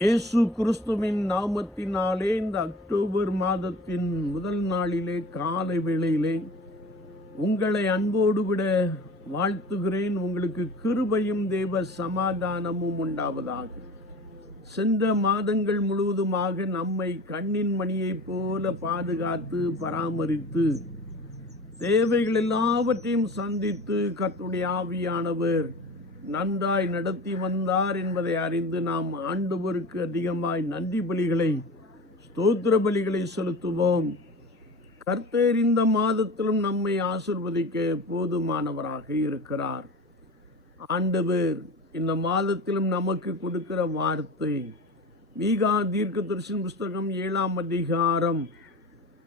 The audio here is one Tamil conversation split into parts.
இயேசு கிறிஸ்துவின் நாமத்தினாலே இந்த அக்டோபர் மாதத்தின் முதல் நாளிலே காலை வேளையிலே உங்களை அன்போடு விட வாழ்த்துகிறேன். உங்களுக்கு கிருபையும் தேவ சமாதானமும் உண்டாவதாக. சென்ற மாதங்கள் முழுவதுமாக நம்மை கண்ணின் மணியைப் போல பாதுகாத்து பராமரித்து தேவைகள் எல்லாவற்றையும் சந்தித்து கத்துடைய ஆவியானவர் நன்றாய் நடத்தி வந்தார் என்பதை அறிந்து நாம் ஆண்டவருக்கு அதிகமாய் நன்றி பலிகளை ஸ்தோத்திர பலிகளை செலுத்துவோம். கர்த்தர் இந்த மாதத்திலும் நம்மை ஆசிர்வதிக்க போதுமானவராக இருக்கிறார். ஆண்டவர் இந்த மாதத்திலும் நமக்கு கொடுக்கிற வார்த்தை மீகா தீர்க்க புஸ்தகம் ஏழாம் அதிகாரம்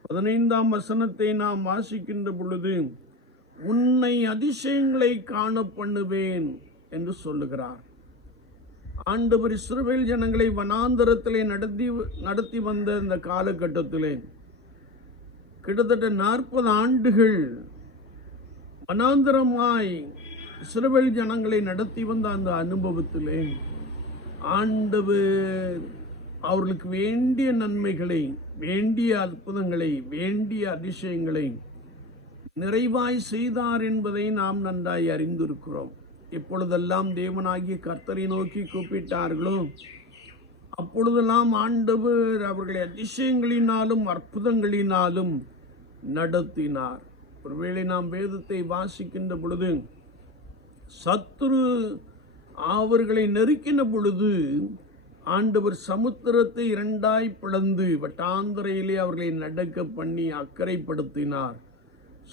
பதினைந்தாம் வசனத்தை நாம் வாசிக்கின்ற பொழுது உன்னை அதிசயங்களை காண பண்ணுவேன். என்று சொல்லுகிறார். ஆண்டவர் இஸ்ரவேல் ஜனங்களை வனாந்தரத்திலே நடத்தி நடத்தி வந்த இந்த காலகட்டத்திலே கிட்டத்தட்ட நாற்பது ஆண்டுகள் வனாந்தரமாய் இஸ்ரவேல் ஜனங்களை நடத்தி வந்த அந்த அனுபவத்திலே ஆண்டவர் அவர்களுக்கு வேண்டிய நன்மைகளை வேண்டிய அற்புதங்களை வேண்டிய அதிசயங்களை நிறைவாய் செய்தார் என்பதை நாம் நன்றாய் அறிந்திருக்கிறோம். எப்பொழுதெல்லாம் தேவனாகிய கர்த்தரை நோக்கி கூப்பிட்டார்களோ அப்பொழுதெல்லாம் ஆண்டவர் அவர்களை அதிசயங்களினாலும் அற்புதங்களினாலும் நடத்தினார். ஒருவேளை நாம் வேதத்தை வாசிக்கின்ற பொழுது சத்துரு அவர்களை நெருக்கின பொழுது ஆண்டவர் சமுத்திரத்தை இரண்டாய் பிளந்து வட்டாந்தரையிலே அவர்களை நடக்க பண்ணி அக்கறைப்படுத்தினார்.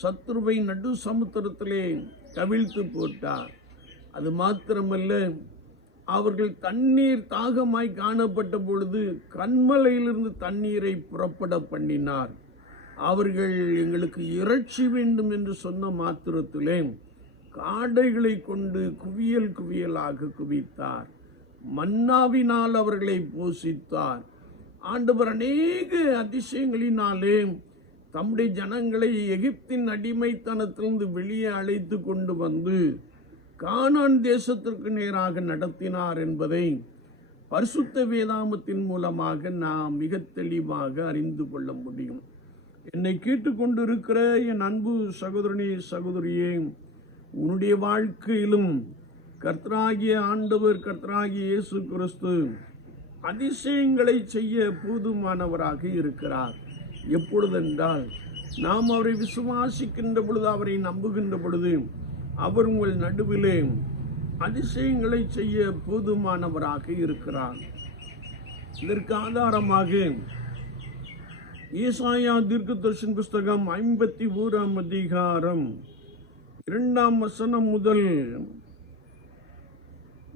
சத்ருவை நடு சமுத்திரத்திலே கவிழ்த்து போட்டார். அது மாத்திரமல்ல அவர்கள் தண்ணீர் தாகமாய் காணப்பட்ட பொழுது கண்மலையிலிருந்து தண்ணீரை புறப்பட பண்ணினார். அவர்கள் எங்களுக்கு இறைச்சி வேண்டும் என்று சொன்ன மாத்திரத்திலே காடைகளை கொண்டு குவியல் குவியலாக குவித்தார். மன்னாவினால் அவர்களை போஷித்தார் ஆண்டவர் அநேக அதிசயங்களினாலே தம்முடைய ஜனங்களை எகிப்தின் அடிமைத்தனத்திலிருந்து வெளியே அழைத்து கொண்டு வந்து கானான் தேசத்திற்கு நேராக நடத்தினார் என்பதை பரிசுத்த வேதாமத்தின் மூலமாக நாம் மிக தெளிவாக அறிந்து கொள்ள முடியும். என்னை கேட்டுக்கொண்டிருக்கிற என் அன்பு சகோதரனே சகோதரியே உன்னுடைய வாழ்க்கையிலும் கர்த்தராகிய ஆண்டவர் கர்த்தராகிய இயேசு கிறிஸ்து அதிசயங்களை செய்ய போதுமானவராக இருக்கிறார். எப்பொழுதென்றால் நாம் அவரை விசுவாசிக்கின்ற பொழுது அவரை நம்புகின்ற பொழுது அவர் உங்கள் நடுவிலே அதிசயங்களை செய்ய போதுமானவராக இருக்கிறார். இதற்கு ஆதாரமாக ஈசாயா தீர்க்கதர்ஷன் புஸ்தகம் ஐம்பத்தி ஓராம் அதிகாரம் இரண்டாம் வசனம் முதல்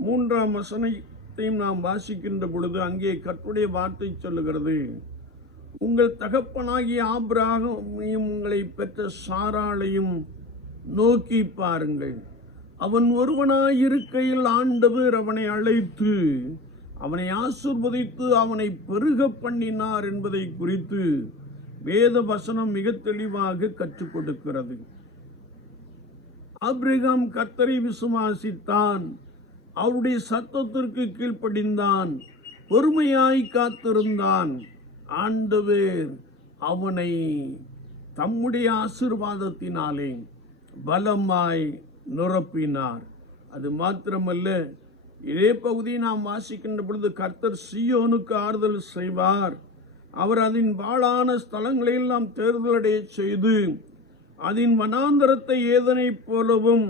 மூன்றாம் வசனத்தையும் நாம் வாசிக்கின்ற பொழுது அங்கே கற்றுடைய வார்த்தை சொல்லுகிறது. உங்கள் தகப்பனாகிய ஆபிராகமையும் உங்களை பெற்ற சாராளையும் நோக்கி பாருங்கள். அவன் ஒருவனாயிருக்கையில் ஆண்டவர் அவனை அழைத்து அவனை ஆசிர்வதித்து அவனை பெருக பண்ணினார் என்பதை குறித்து வேத வசனம் மிக தெளிவாக கற்றுக் கொடுக்கிறது. ஆபிரகாம் கத்தரை விசுவாசித்தான். அவருடைய சத்தத்திற்கு கீழ்ப்படிந்தான். பொறுமையாய் காத்திருந்தான். ஆண்டவர் அவனை தம்முடைய ஆசிர்வாதத்தினாலே பலமாய் நிரப்பினார். அது மாத்திரமல்ல இதே பகுதியை நாம் வாசிக்கின்ற பொழுது கர்த்தர் சியோனுக்கு ஆறுதல் செய்வார். அவர் அதன் வாழான ஸ்தலங்களையெல்லாம் தேர்தலடைய செய்து அதன் வனாந்தரத்தை ஏதனை போலவும்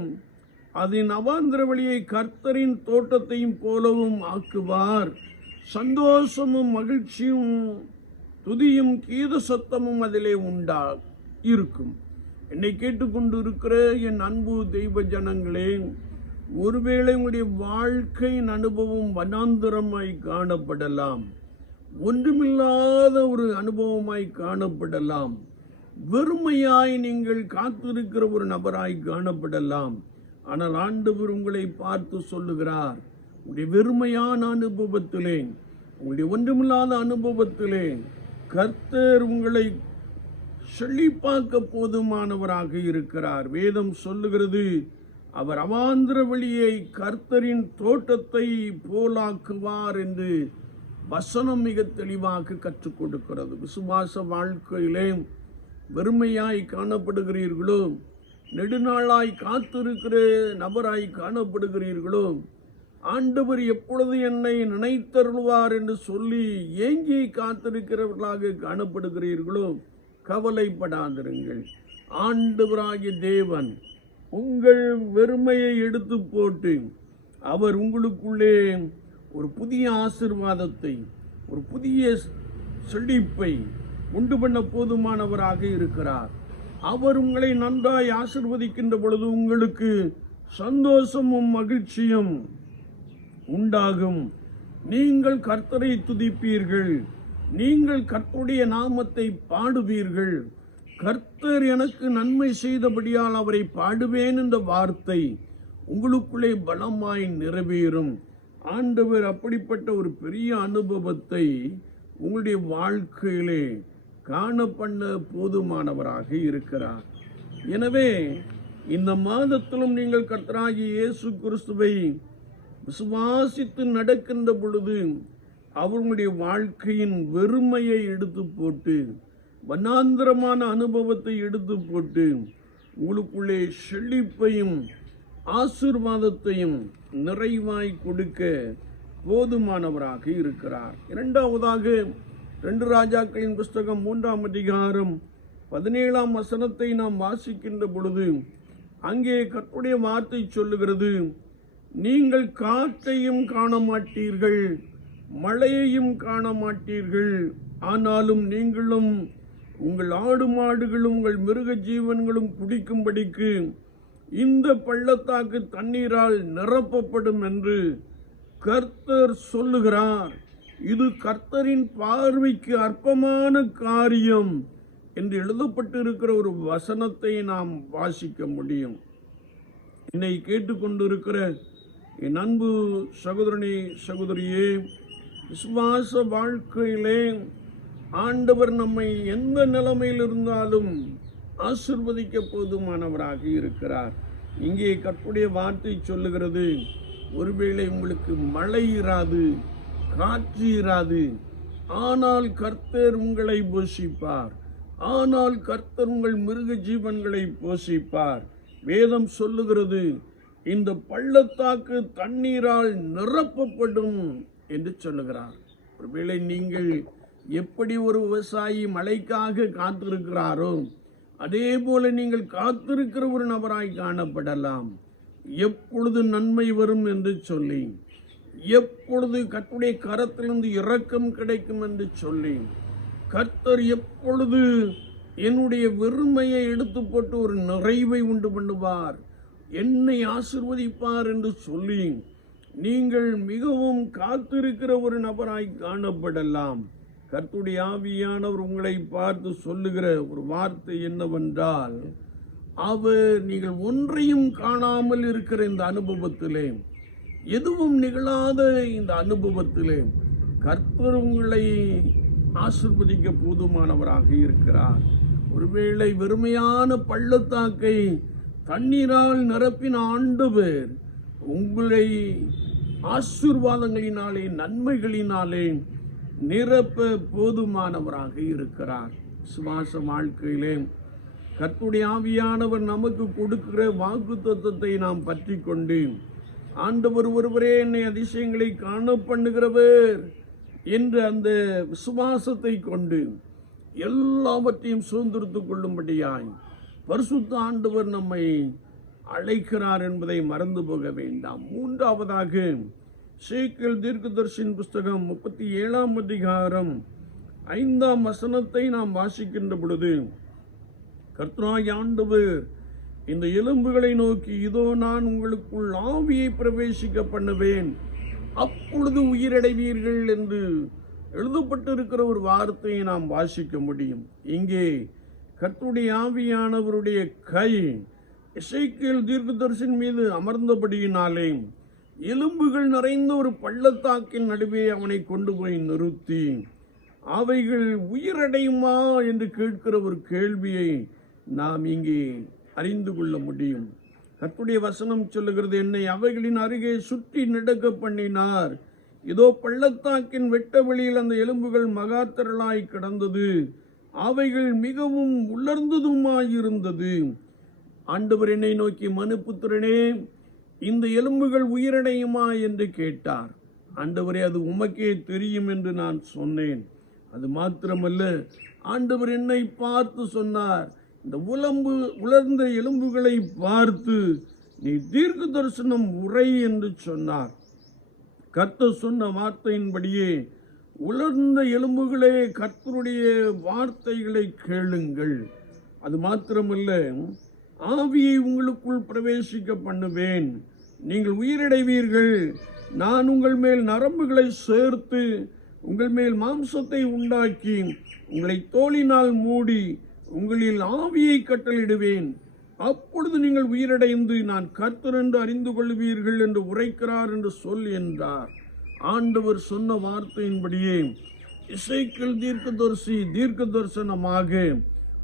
அதன் அவாந்திர வழியை கர்த்தரின் தோட்டத்தையும் போலவும் ஆக்குவார். சந்தோஷமும் மகிழ்ச்சியும் துதியும் கீத சத்தமும் அதிலே உண்டா இருக்கும். என்னை கேட்டுக்கொண்டு இருக்கிற என் அன்பு தெய்வ ஜனங்களே ஒருவேளை உங்களுடைய வாழ்க்கையின் அனுபவம் வனாந்திரமாய் காணப்படலாம். ஒன்றுமில்லாத ஒரு அனுபவமாய் காணப்படலாம். வெறுமையாய் நீங்கள் காத்திருக்கிற ஒரு நபராய் காணப்படலாம். ஆனால் ஆண்டவர் உங்களை பார்த்து சொல்லுகிறார் உங்களுடைய வெறுமையான அனுபவத்திலே உங்களுடைய ஒன்றுமில்லாத அனுபவத்திலே கர்த்தர் உங்களை சொல்லி பார்க்க போதுமானவராக இருக்கிறார். வேதம் சொல்லுகிறது அவர் அவாந்திர வழியை கர்த்தரின் தோட்டத்தை போலாக்குவார் என்று வசனம் மிக தெளிவாக கற்றுக் கொடுக்கிறது. விசுவாச வாழ்க்கையிலே வெறுமையாய் காணப்படுகிறீர்களோ நெடுநாளாய் காத்திருக்கிற நபராய் காணப்படுகிறீர்களோ ஆண்டவர் எப்பொழுது என்னை நினைத்தருள்வார் என்று சொல்லி ஏங்கி காத்திருக்கிறவர்களாக காணப்படுகிறீர்களோ கவலைப்படாதிருங்கள். ஆண்டவராகிய தேவன் உங்கள் வெறுமையை எடுத்து போட்டு அவர் உங்களுக்குள்ளே ஒரு புதிய ஆசிர்வாதத்தை ஒரு புதிய செழிப்பை உண்டு பண்ண போதுமானவராக இருக்கிறார். அவர் உங்களை நன்றாய் ஆசிர்வதிக்கின்ற பொழுது உங்களுக்கு சந்தோஷமும் மகிழ்ச்சியும் உண்டாகும். நீங்கள் கர்த்தரை துதிப்பீர்கள். நீங்கள் கர்த்தருடைய நாமத்தை பாடுவீர்கள். கர்த்தர் எனக்கு நன்மை செய்தபடியால் அவரை பாடுவேன் என்ற வார்த்தை உங்களுக்குள்ளே பலமாய் நிறைவேறும். ஆண்டவர் அப்படிப்பட்ட ஒரு பெரிய அனுபவத்தை உங்களுடைய வாழ்க்கையிலே காண பண்ண போதுமானவராக இருக்கிறார். எனவே இந்த மாதத்திலும் நீங்கள் கர்த்தராகிய இயேசு கிறிஸ்துவை விசுவாசித்து நடக்கின்ற பொழுது அவர்களுடைய வாழ்க்கையின் வெறுமையை எடுத்து போட்டு வண்ணாந்திரமான அனுபவத்தை எடுத்து போட்டு உங்களுக்குள்ளே செழிப்பையும் ஆசீர்வாதத்தையும் நிறைவாய் கொடுக்க போதுமானவராக இருக்கிறார். இரண்டாவதாக ரெண்டு ராஜாக்களின் புஸ்தகம் மூன்றாம் அதிகாரம் பதினேழாம் வசனத்தை நாம் வாசிக்கின்ற பொழுது அங்கே கற்புடைய வார்த்தை சொல்லுகிறது நீங்கள் காற்றையும் காண மாட்டீர்கள் மழையையும் காண மாட்டீர்கள் ஆனாலும் நீங்களும் உங்கள் ஆடு மாடுகளும் உங்கள் மிருக ஜீவன்களும் குடிக்கும்படிக்கு இந்த பள்ளத்தாக்கு தண்ணீரால் நிரப்பப்படும் என்று கர்த்தர் சொல்லுகிறார். இது கர்த்தரின் பார்வைக்கு அற்பமான காரியம் என்று எழுதப்பட்டிருக்கிற ஒரு வசனத்தை நாம் வாசிக்க முடியும். என்னை கேட்டுக்கொண்டிருக்கிற என் அன்பு சகோதரனே சகோதரியே விசுவாச வாழ்க்கையிலே ஆண்டவர் நம்மை எந்த நிலைமையில் இருந்தாலும் ஆசிர்வதிக்க போதுமானவராக இருக்கிறார். இங்கே கற்புடைய வார்த்தை சொல்லுகிறது ஒருவேளை உங்களுக்கு மழை இராது காற்று இராது ஆனால் கர்த்தர் உங்களை போஷிப்பார். ஆனால் கர்த்தர் உங்கள் மிருக ஜீவன்களை போஷிப்பார். வேதம் சொல்லுகிறது இந்த பள்ளத்தாக்கு தண்ணீரால் நிரப்பப்படும் என்று சொல்லுகிறார். ஒருவேளை நீங்கள் எப்படி ஒரு விவசாயி மழைக்காக காத்திருக்கிறாரோ அதே போல நீங்கள் காத்திருக்கிற ஒரு நபராய் காணப்படலாம். எப்பொழுது நன்மை வரும் என்று சொல்லி எப்பொழுது கத்துடைய கரத்திலிருந்து இரக்கம் கிடைக்கும் என்று சொல்லி கர்த்தர் எப்பொழுது என்னுடைய வெறுமையை எடுத்து போட்டு ஒரு நிறைவை உண்டு பண்ணுவார் என்னை ஆசிர்வதிப்பார் என்று சொல்லி நீங்கள் மிகவும் காத்திருக்கிற ஒரு நபராய் காணப்படலாம். கர்த்துடைய ஆவியானவர் உங்களை பார்த்து சொல்லுகிற ஒரு வார்த்தை என்னவென்றால் அவர் நீங்கள் ஒன்றையும் காணாமல் இருக்கிற இந்த அனுபவத்திலே எதுவும் நிகழாத இந்த அனுபவத்திலே கர்த்தர் உங்களை ஆசிர்வதிக்க போதுமானவராக இருக்கிறார். ஒருவேளை வெறுமையான பள்ளத்தாக்கை தண்ணீரால் நிரப்பின ஆண்டவர் உங்களை ஆசீர்வாதங்களினாலே நன்மைகளினாலே நிரப்ப போதுமானவராக இருக்கிறார். சுவாச வாழ்க்கையிலே கத்துடைய ஆவியானவர் நமக்கு கொடுக்கிற வாக்கு தத்துவத்தை நாம் பற்றி கொண்டு ஆண்டவர் ஒருவரே என்னை அதிசயங்களை காண பண்ணுகிறவர் என்று அந்த விசுவாசத்தை கொண்டு எல்லாவற்றையும் சுதந்திரத்துக் கொள்ளும்படியாய் பரிசுத்த ஆண்டவர் நம்மை அழைக்கிறார் என்பதை மறந்து போக வேண்டாம். மூன்றாவதாக ஷேக்கில் தீர்க்கதர்ஷின் புஸ்தகம் முப்பத்தி ஏழாம் அதிகாரம் ஐந்தாம் வசனத்தை நாம் வாசிக்கின்ற பொழுது கர்த்தராய் ஆண்டவர் இந்த எலும்புகளை நோக்கி இதோ நான் உங்களுக்குள் ஆவியை பிரவேசிக்க பண்ணுவேன். அப்பொழுது உயிரடைவீர்கள் என்று எழுதப்பட்டிருக்கிற ஒரு வார்த்தையை நாம் வாசிக்க முடியும். இங்கே கர்த்துடைய ஆவியானவருடைய கை இசைக்கேல் தீர்க்கதரிசின் மீது அமர்ந்தபடியினாலே எலும்புகள் நிறைந்த ஒரு பள்ளத்தாக்கின் நடுவே அவனை கொண்டு போய் நிறுத்தி அவைகள் உயிரடையுமா? என்று கேட்கிற ஒரு கேள்வியை நாம் இங்கே அறிந்து கொள்ள முடியும். கற்புடைய வசனம் சொல்லுகிறது என்னை அவைகளின் அருகே சுற்றி நடக்க பண்ணினார். இதோ பள்ளத்தாக்கின் வெட்ட வெளியில் அந்த எலும்புகள் மகாத்திரளாய் கிடந்தது. அவைகள் மிகவும் உலர்ந்ததுமாயிருந்தது. ஆண்டவர் என்னை நோக்கி மனுப்புத்திரனே இந்த எலும்புகள் உயிரடையுமா? என்று கேட்டார். ஆண்டவரே அது உமக்கே தெரியும் என்று நான் சொன்னேன். அது மாத்திரமல்ல ஆண்டவர் என்னை பார்த்து சொன்னார். இந்த உலம்பு உலர்ந்த எலும்புகளை பார்த்து நீ தீர்க்க தரிசனம் உரை என்று சொன்னார். கர்த்தர் சொன்ன வார்த்தையின்படியே உலர்ந்த எலும்புகளே கர்த்தருடைய வார்த்தைகளை கேளுங்கள். அது மாத்திரமல்ல ஆவியை உங்களுக்குள் பிரவேசிக்க பண்ணுவேன் நீங்கள் உயிரடைவீர்கள். நான் உங்கள் மேல் நரம்புகளை சேர்த்து உங்கள் மேல் மாம்சத்தை உண்டாக்கி உங்களை தோளினால் மூடி உங்களில் ஆவியை கட்டளிடுவேன் அப்பொழுது நீங்கள் உயிரடைந்து நான் கர்த்தர் என்று அறிந்து கொள்வீர்கள் என்று உரைக்கிறார் என்று சொல் என்றார். ஆண்டவர் சொன்ன வார்த்தையின்படியே இசைக்கல் தீர்க்கதரிசி தீர்க்க தரிசனமாக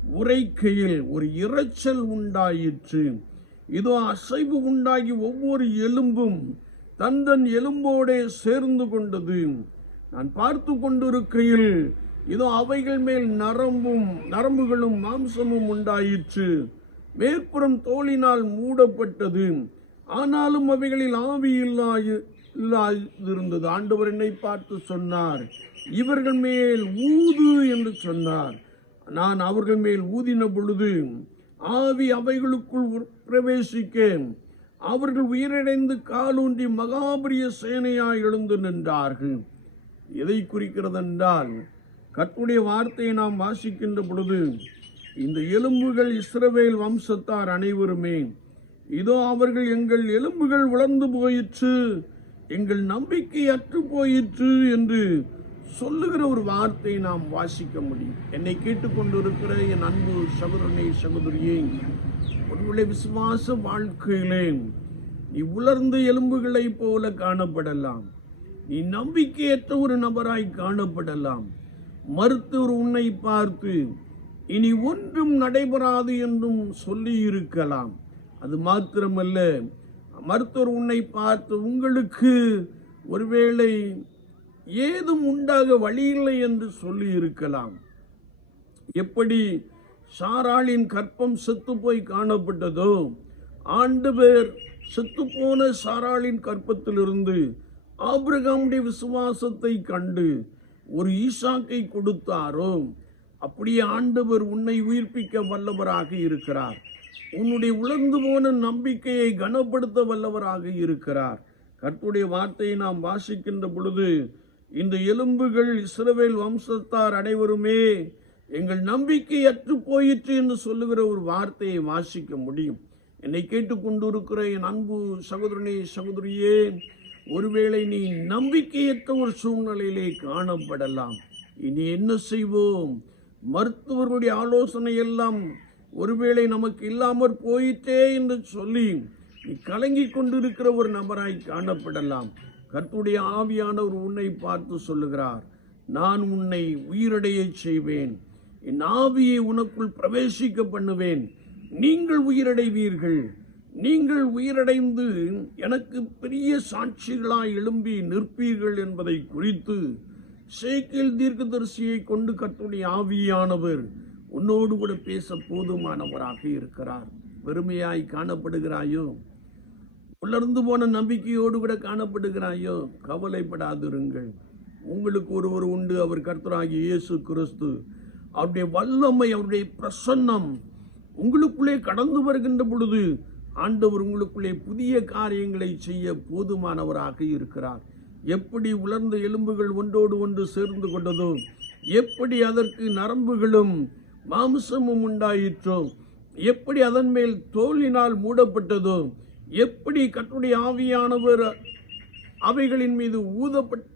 உரைக்கையில் ஒரு இரைச்சல் உண்டாயிற்று. இதோ அசைவு உண்டாகி ஒவ்வொரு எலும்பும் தந்தன் எலும்போடே சேர்ந்து கொண்டது. நான் பார்த்து கொண்டிருக்கையில் இதோ அவைகள் மேல் நரம்பும் நரம்புகளும் மாம்சமும் உண்டாயிற்று. மேற்புறம் தோளினால் மூடப்பட்டது. ஆனாலும் அவைகளில் ஆவி இல்லாய் இல்லாதிருந்தது. ஆண்டவர் என்னை பார்த்து சொன்னார். இவர்கள் மேல் ஊது என்று சொன்னார். நான் அவர்கள் மேல் ஊதின பொழுது ஆவி அவைகளுக்குள் பிரவேசிக்க அவர்கள் உயிரிழந்து காலூன்றி மகாபரிய சேனையாய் எழுந்து நின்றார்கள். எதை குறிக்கிறது என்றால் வார்த்தையை நாம் வாசிக்கின்ற பொழுது இந்த எலும்புகள் இஸ்ரவேல் வம்சத்தார் அனைவருமே இதோ அவர்கள் எங்கள் எலும்புகள் உலர்ந்து போயிற்று எங்கள் நம்பிக்கை அற்று போயிற்று என்று சொல்லுகிற ஒரு வார்த்தையை நாம் வாசிக்க முடியும். என்னை கேட்டுக்கொண்டிருக்கிற என் அன்பு சகோதரனை சகோதரியே ஒருவேளை விசுவாச வாழ்க்கையிலே நீ உலர்ந்த எலும்புகளைப் போல காணப்படலாம். நீ நம்பிக்கையற்ற ஒரு நபராய் காணப்படலாம். மருத்துவர் உன்னை பார்த்து இனி ஒன்றும் நடைபெறாது என்றும் சொல்லி இருக்கலாம் அது மாத்திரமல்ல மருத்துவர் உன்னை பார்த்து உங்களுக்கு ஒருவேளை ஏதும் உண்டாக வழியில்லை என்று சொல்லி இருக்கலாம். எப்படி சாராளின் கற்பம் செத்து போய் காணப்பட்டதோ ஆண்டு பேர் செத்துப்போன சாராளின் கற்பத்திலிருந்து ஆபிரகாமுடைய விசுவாசத்தை கண்டு ஒரு ஈசாக்கை கொடுத்தாரோ அப்படியே ஆண்டவர் உன்னை உயிர்ப்பிக்க வல்லவராக இருக்கிறார். உன்னுடைய உலர்ந்து போன நம்பிக்கையை கனப்படுத்த வல்லவராக இருக்கிறார். கற்புடைய வார்த்தையை நாம் வாசிக்கின்ற பொழுது இந்த எலும்புகள் இஸ்ரவேல் வம்சத்தார் அனைவருமே எங்கள் நம்பிக்கை அற்று போயிற்று என்று சொல்லுகிற ஒரு வார்த்தையை வாசிக்க முடியும். என்னை கேட்டுக்கொண்டிருக்கிற என் அன்பு சகோதரனே சகோதரியே ஒருவேளை நீ நம்பிக்கையற்ற ஒரு சூழ்நிலையிலே காணப்படலாம். இனி என்ன செய்வோம்? மருத்துவர்களுடைய ஆலோசனை எல்லாம் ஒருவேளை நமக்கு இல்லாமற் போயிட்டே என்று சொல்லி நீ கலங்கி கொண்டிருக்கிற ஒரு நபராய் காணப்படலாம். கர்த்துடைய ஆவியானவர் உன்னை பார்த்து சொல்லுகிறார் நான் உன்னை உயிரடையச் செய்வேன். என் ஆவியை உனக்குள் பிரவேசிக்க பண்ணுவேன். நீங்கள் உயிரடைவீர்கள். நீங்கள் உயிரடைந்து எனக்கு பெரிய சாட்சிகளாய் எழும்பி நிற்பீர்கள் என்பதை குறித்து சேக்கில் தீர்க்கதரிசியை கொண்டு கர்த்தருடைய ஆவியானவர் உன்னோடு கூட பேச போதுமானவராக இருக்கிறார். பெருமையாய் காணப்படுகிறாயோ? உலர்ந்து போன நம்பிக்கையோடு கூட காணப்படுகிறாயோ கவலைப்படாதிருங்கள். உங்களுக்கு ஒருவர் உண்டு. அவர் கர்த்தராகிய இயேசு கிறிஸ்து. அவருடைய வல்லமை அவருடைய பிரசன்னம் உங்களுக்குள்ளே கடந்து வருகின்ற பொழுது ஆண்டவர் உங்களுக்குள்ளே புதிய காரியங்களை செய்ய போதுமானவராக இருக்கிறார். எப்படி உலர்ந்த எலும்புகள் ஒன்றோடு ஒன்று சேர்ந்து கொண்டதோ எப்படி அதற்கு நரம்புகளும் மாம்சமும் உண்டாயிற்றோ எப்படி அதன் மேல் தோலினால் மூடப்பட்டதோ எப்படி கற்றுடைய ஆவியானவர் அவைகளின் மீது ஊதப்பட்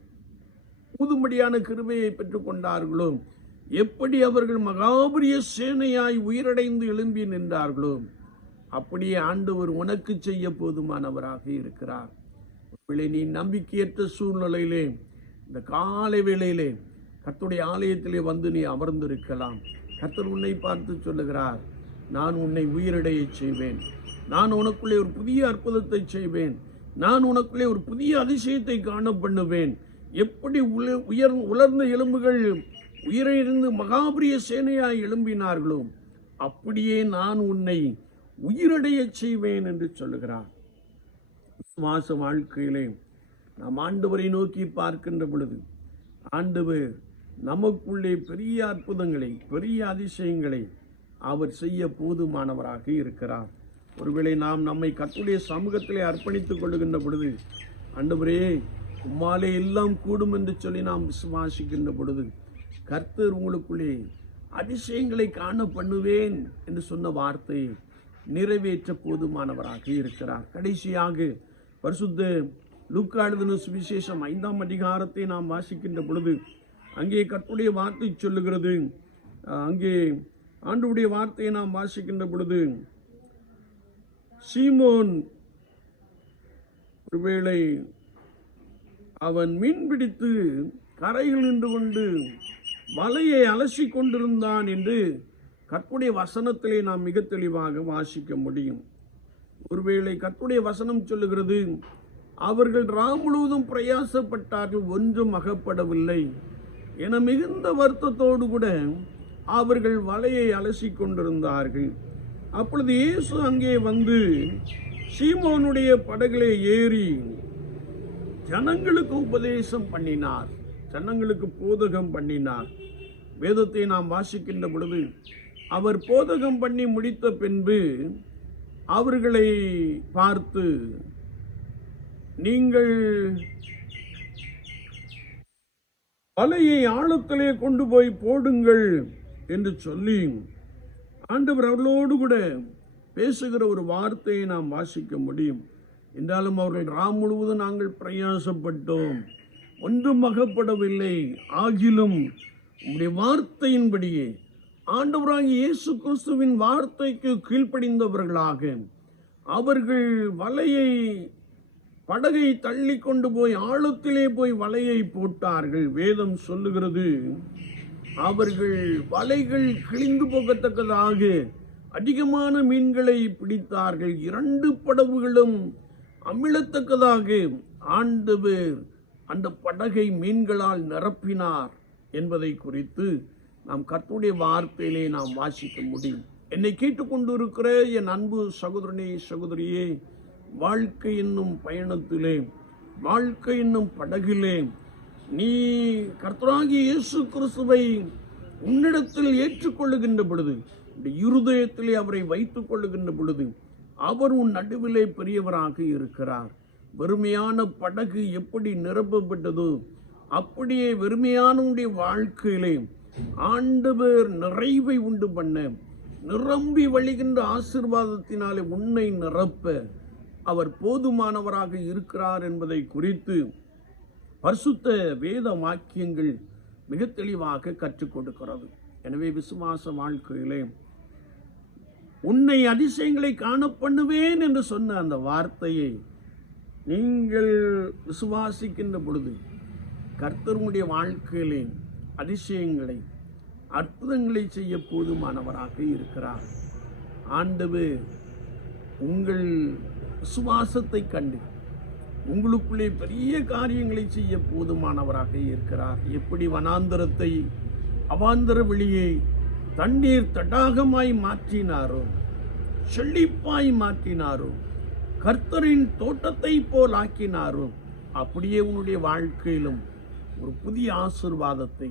ஊதும்படியான கிருபையை பெற்றுக்கொண்டார்களோ எப்படி அவர்கள் மகாபரிய சேனையாய் உயிரடைந்து எழும்பி நின்றார்களோ? அப்படியே ஆண்டவர் உனக்கு செய்ய போதுமானவராக இருக்கிறார். ஒருவேளை நீ நம்பிக்கையற்ற சூழ்நிலையிலே இந்த காலை வேளையிலே கத்துடைய ஆலயத்திலே வந்து நீ அமர்ந்திருக்கலாம். கர்த்தர் உன்னை பார்த்து சொல்லுகிறார் நான் உன்னை உயிரடையச் செய்வேன். நான் உனக்குள்ளே ஒரு புதிய அற்புதத்தை செய்வேன். நான் உனக்குள்ளே ஒரு புதிய அதிசயத்தை காண பண்ணுவேன். எப்படி உல- உயர் உலர்ந்த எலும்புகள் உயிரிலிருந்து மகாபிரிய சேனையாய் எழும்பினார்களோ அப்படியே நான் உன்னை உயிரடையச் செய்வேன் என்று சொல்லுகிறார். விசுவாச வாழ்க்கையிலே நாம் ஆண்டவரை நோக்கி பார்க்கின்ற பொழுது ஆண்டவர் நமக்குள்ளே பெரிய அற்புதங்களை பெரிய அதிசயங்களை அவர் செய்ய போதுமானவராக இருக்கிறார். ஒருவேளை நாம் நம்மை கத்துடைய சமூகத்திலே அர்ப்பணித்துக் கொள்ளுகின்ற பொழுது ஆண்டவரே உம்மாலே எல்லாம் கூடும் என்று சொல்லி நாம் விசுவாசிக்கின்ற பொழுது கர்த்தர் உங்களுக்குள்ளே அதிசயங்களை காண பண்ணுவேன் என்று சொன்ன வார்த்தை நிறைவேற்ற போதுமானவராக இருக்கிறார். கடைசியாக பரிசுத்த லூக்கா சுவிசேஷம் ஐந்தாம் அதிகாரத்தை நாம் வாசிக்கின்ற பொழுது அங்கே கற்புடைய வார்த்தை சொல்லுகிறது. அங்கே ஆண்டுடைய வார்த்தையை நாம் வாசிக்கின்ற பொழுது சீமோன் ஒருவேளை அவன் மீன் பிடித்து கரையில் நின்று கொண்டு வலையை அலசி கொண்டிருந்தான் என்று கற்புடைய வசனத்திலே நாம் மிக தெளிவாக வாசிக்க முடியும். ஒருவேளை கற்புடைய வசனம் சொல்லுகிறது அவர்கள் ராம் முழுவதும் பிரயாசப்பட்டார்கள் ஒன்றும் அகப்படவில்லை. என மிகுந்த வருத்தத்தோடு கூட அவர்கள் வலையை அலசி கொண்டிருந்தார்கள். அப்பொழுது இயேசு அங்கே வந்து சீமோனுடைய படகிலே ஏறி ஜனங்களுக்கு உபதேசம் பண்ணினார். ஜனங்களுக்கு போதகம் பண்ணினார். வேதத்தை நாம் வாசிக்கின்ற பொழுது அவர் போதகம் பண்ணி முடித்த பின்பு அவர்களை பார்த்து நீங்கள் வலையை ஆழத்திலே கொண்டு போய் போடுங்கள் என்று சொல்லி ஆண்டவர் அவர்களோடு கூட பேசுகிற ஒரு வார்த்தையை நாம் வாசிக்க முடியும். என்றாலும் அவர்கள் ராம் முழுவதும் நாங்கள் பிரயாசப்பட்டோம். ஒன்றும் அகப்படவில்லை. ஆகிலும் உங்களுடைய வார்த்தையின்படியே ஆண்டவராக இயேசு கிறிஸ்துவின் வார்த்தைக்கு கீழ்ப்படிந்தவர்களாக அவர்கள் வலையை படகை தள்ளி கொண்டு போய் ஆழத்திலே போய் வலையை போட்டார்கள். வேதம் சொல்லுகிறது அவர்கள் வலைகள் கிழிந்து போகத்தக்கதாக அதிகமான மீன்களை பிடித்தார்கள். இரண்டு படகுகளும் அமிழத்தக்கதாக. ஆண்டவர் அந்த படகை மீன்களால் நிரப்பினார் என்பதை குறித்து நாம் கர்த்துடைய வார்த்தையிலே நாம் வாசிக்க முடியும். என்னை கேட்டுக்கொண்டிருக்கிற என் அன்பு சகோதரனே சகோதரியே வாழ்க்கை என்னும் பயணத்திலே வாழ்க்கை என்னும் படகிலே நீ கர்த்தராகி இயேசு கிறிஸ்துவை உன்னிடத்தில் ஏற்றுக்கொள்ளுகின்ற பொழுது இந்த இருதயத்திலே அவரை வைத்துக் கொள்ளுகின்ற பொழுது அவர் உன் நடுவிலே பெரியவராக இருக்கிறார். வெறுமையான படகு எப்படி நிரப்பப்பட்டதோ அப்படியே வெறுமையான உடைய வாழ்க்கையிலே ஆண்டவர் நிறைவை உண்டு பண்ண நிரம்பி வழிகின்ற ஆசீர்வாதத்தினாலே உன்னை நிரப்ப அவர் போதுமானவராக இருக்கிறார் என்பதை குறித்து பரிசுத்த வேத வாக்கியங்கள் மிக தெளிவாக கற்றுக் கொடுக்கிறது. எனவே விசுவாச வாழ்க்கையிலே உன்னை அதிசயங்களை காண பண்ணுவேன் என்று சொன்ன அந்த வார்த்தையை நீங்கள் விசுவாசிக்கின்ற பொழுது கர்த்தருடைய வாழ்க்கையிலே அதிசயங்களை அற்புதங்களை செய்ய போதுமானவராக இருக்கிறார். ஆண்டவர் உங்கள் விசுவாசத்தை கண்டு உங்களுக்குள்ளே பெரிய காரியங்களை செய்ய போதுமானவராக இருக்கிறார். எப்படி வனாந்தரத்தை அவாந்தர வெளியை தண்ணீர் தடாகமாய் மாற்றினாரோ செழிப்பாய் மாற்றினாரோ கர்த்தரின் தோட்டத்தை போல் ஆக்கினாரோ அப்படியே உன்னுடைய வாழ்க்கையிலும் ஒரு புதிய ஆசிர்வாதத்தை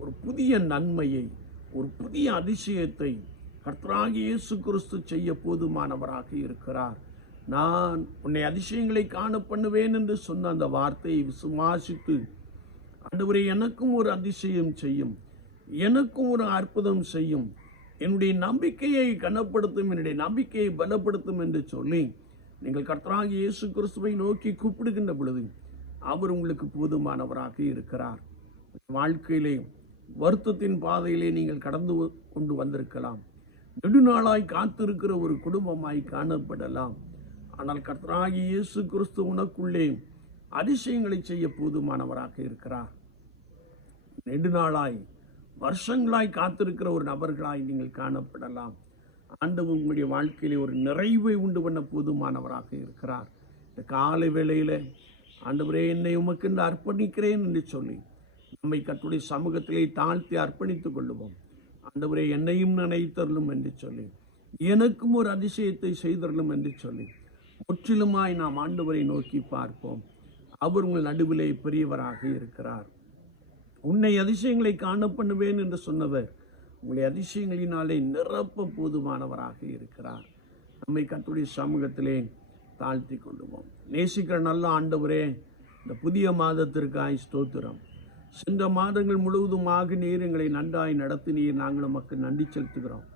ஒரு புதிய நன்மையை ஒரு புதிய அதிசயத்தை கர்த்தராகிய இயேசு கிறிஸ்து செய்ய போதுமானவராக இருக்கிறார். நான் உன்னை அதிசயங்களை காண பண்ணுவேன் என்று சொன்ன அந்த வார்த்தையை விசுவாசித்து ஆண்டவரே எனக்கும் ஒரு அதிசயம் செய்யும். எனக்கும் ஒரு அற்புதம் செய்யும். என்னுடைய நம்பிக்கையை கனப்படுத்தும் என்னுடைய நம்பிக்கையை பலப்படுத்தும் என்று சொல்லி நீங்கள் கர்த்தராக இயேசு கிறிஸ்துவை நோக்கி கூப்பிடுகின்ற பொழுது அவர் உங்களுக்கு போதுமானவராக இருக்கிறார். வாழ்க்கையிலே வருத்தத்தின் பாதையிலே நீங்கள் கடந்து கொண்டு வந்திருக்கலாம். நெடுநாளாய் காத்திருக்கிற ஒரு குடும்பமாய் காணப்படலாம். ஆனால் கர்த்தராகி இயேசு கிறிஸ்து உனக்குள்ளே அதிசயங்களை செய்ய போதுமானவராக இருக்கிறார். நெடுநாளாய் வருஷங்களாய் காத்திருக்கிற ஒரு நபர்களாய் நீங்கள் காணப்படலாம். ஆண்டவர் உங்களுடைய வாழ்க்கையிலே ஒரு நிறைவை உண்டு பண்ண போதுமானவராக இருக்கிறார். இந்த காலை வேளையில ஆண்டவரே என்னை உமக்கென்று அர்ப்பணிக்கிறேன் என்று சொல்லி நம்மை கத்துடைய சமூகத்திலே தாழ்த்தி அர்ப்பணித்துக் கொள்ளுவோம். ஆண்டவரே என்னையும் நினைத்தருளும் என்று சொல்லி எனக்கும் ஒரு அதிசயத்தை செய்தரலும் என்று சொல்லி முற்றிலுமாய் நாம் ஆண்டவரை நோக்கி பார்ப்போம். அவர் உங்கள் நடுவிலே பெரியவராக இருக்கிறார். உன்னை அதிசயங்களை காண பண்ணுவேன் என்று சொன்னவர் உங்களை அதிசயங்களினாலே நிரப்ப போதுமானவராக இருக்கிறார். நம்மை கத்துடைய சமூகத்திலே தாழ்த்தி கொள்ளுவோம். நேசிக்கிற நல்ல ஆண்டவரே இந்த புதிய மாதத்திற்காய் ஸ்தோத்திரம். சென்ற மாதங்கள் முழுவதுமாக நீர் எங்களை நன்றாய் நடத்தினீர். நாங்கள் நமக்கு நன்றி செலுத்துகிறோம்.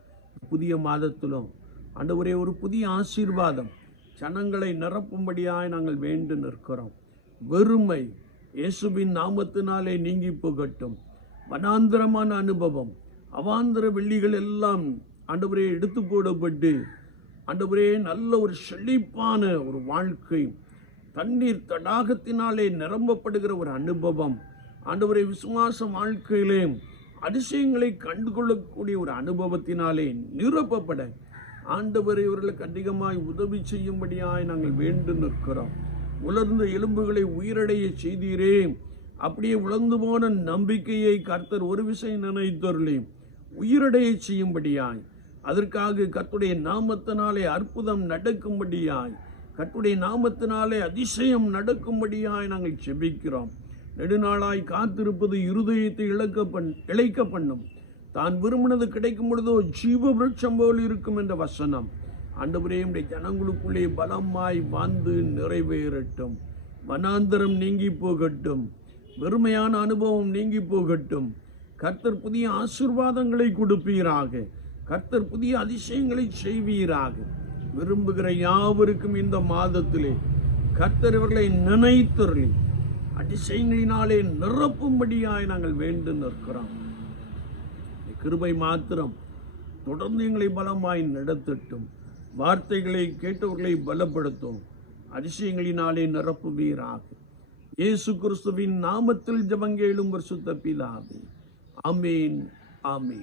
புதிய மாதத்திலும் ஆண்டவரே ஒரு புதிய ஆசீர்வாதம் ஜனங்களை நிரப்பும்படியாய் நாங்கள் வேண்டு நிற்கிறோம். வெறுமை இயேசுவின் நாமத்தினாலே நீங்கி போகட்டும். வனாந்திரமான அனுபவம். அவாந்திர வெள்ளிகள் எல்லாம் ஆண்டவரே எடுத்து போடப்பட்டு ஆண்டவரே நல்ல ஒரு செழிப்பான ஒரு வாழ்க்கை தண்ணீர் தடாகத்தினாலே நிரம்பப்படுகிற ஒரு அனுபவம். ஆண்டவரே விசுவாச வாழ்க்கையிலே அதிசயங்களை கண்டுகொள்ளக்கூடிய ஒரு அனுபவத்தினாலே நிரப்பப்பட ஆண்டவர் இவர்களுக்கு அதிகமாய் உதவி செய்யும்படியாய் நாங்கள் வேண்டு நிற்கிறோம். உலர்ந்த எலும்புகளை உயிரடைய செய்தீரே. அப்படியே உழந்து போன நம்பிக்கையை கர்த்தர் ஒரு விஷயம் நினைத்தருளேன் உயிரடைய செய்யும்படியாய். அதற்காக கர்த்துடைய நாமத்தினாலே அற்புதம் நடக்கும்படியாய். கர்த்துடைய நாமத்தினாலே அதிசயம் நடக்கும்படியாய் நாங்கள் செபிக்கிறோம் நெடுநாளாய் காத்திருப்பது இருதயத்தை இழக்க பண் இழைக்க பண்ணும் தான் விரும்பினது கிடைக்கும் பொழுதோ ஜீவ விருட்சம் போல் இருக்கும் என்ற வசனம். ஆண்டவரே உடைய ஜனங்களுக்குள்ளே பலமாய் வாழ்ந்து நிறைவேறட்டும். வனாந்தரம் நீங்கி போகட்டும். வெறுமையான அனுபவம் நீங்கி போகட்டும். கர்த்தர் புதிய ஆசிர்வாதங்களை கொடுப்பீராக. கர்த்தர் புதிய அதிசயங்களை செய்வீராக. விரும்புகிற யாவருக்கும் இந்த மாதத்திலே கர்த்தர் இவர்களை நினைத்தருளி. அதிசயங்களினாலே நிரப்பும்படியாய் நாங்கள் வேண்டு நிற்கிறோம். கிருபை மாத்திரம். தொடர்ந்து எங்களை பலமாய் நடத்தட்டும். வார்த்தைகளை கேட்டவர்களை பலப்படுத்தும். அதிசயங்களினாலே நிரப்புவீராக. இயேசு கிறிஸ்துவின் நாமத்தில் ஜபங்கேளும் பரிசுத்த அமேன் ஆமேன்.